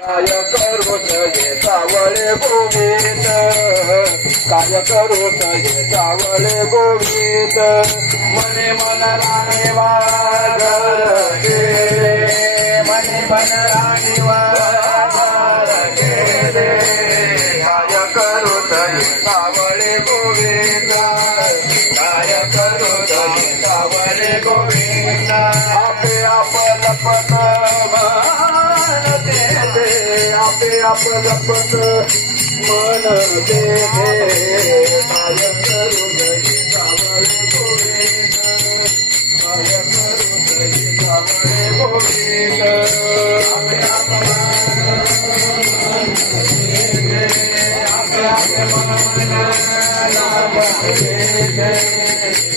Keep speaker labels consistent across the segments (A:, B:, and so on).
A: काय करू ये सावळे गोविंद काय करू ये सावळे गोविंद मने मन राणी वाग मने मन राणी वागे काय करू ये सावळे गोविंद काय करू ये सावळे गोविंद आपे आप लपत आपण मन ते काय करून सावळे भोवे काय करून सावळे भोवे आपल्या मन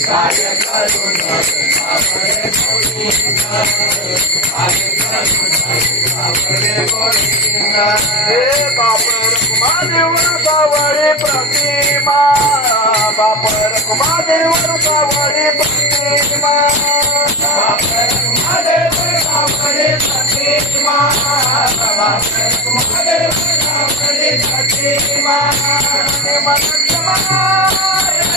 A: करू दे सावळे गोविंद आपे आप काय करू हे बापर कुमादेवर सावळे प्रतिमा बापर कुमादेवर सावळे प्रतिमा बापर कुमादेवर सावळे प्रतिमा बापर कुमादेवर सावळे प्रतिमा काय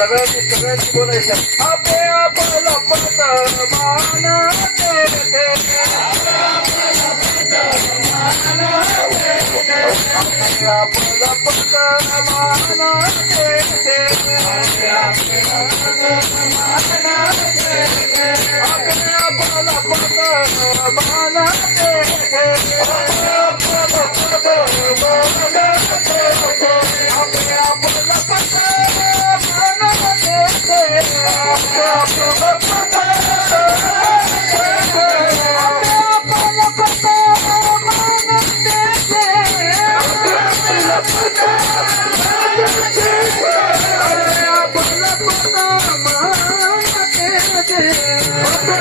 B: सगळ्यांनी सगळ्यांनी बोलायचं आपे आपलं पत मान देते आपलं पत मान देते आपे आपलं पत मान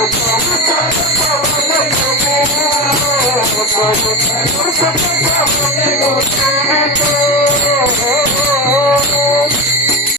B: Thank you.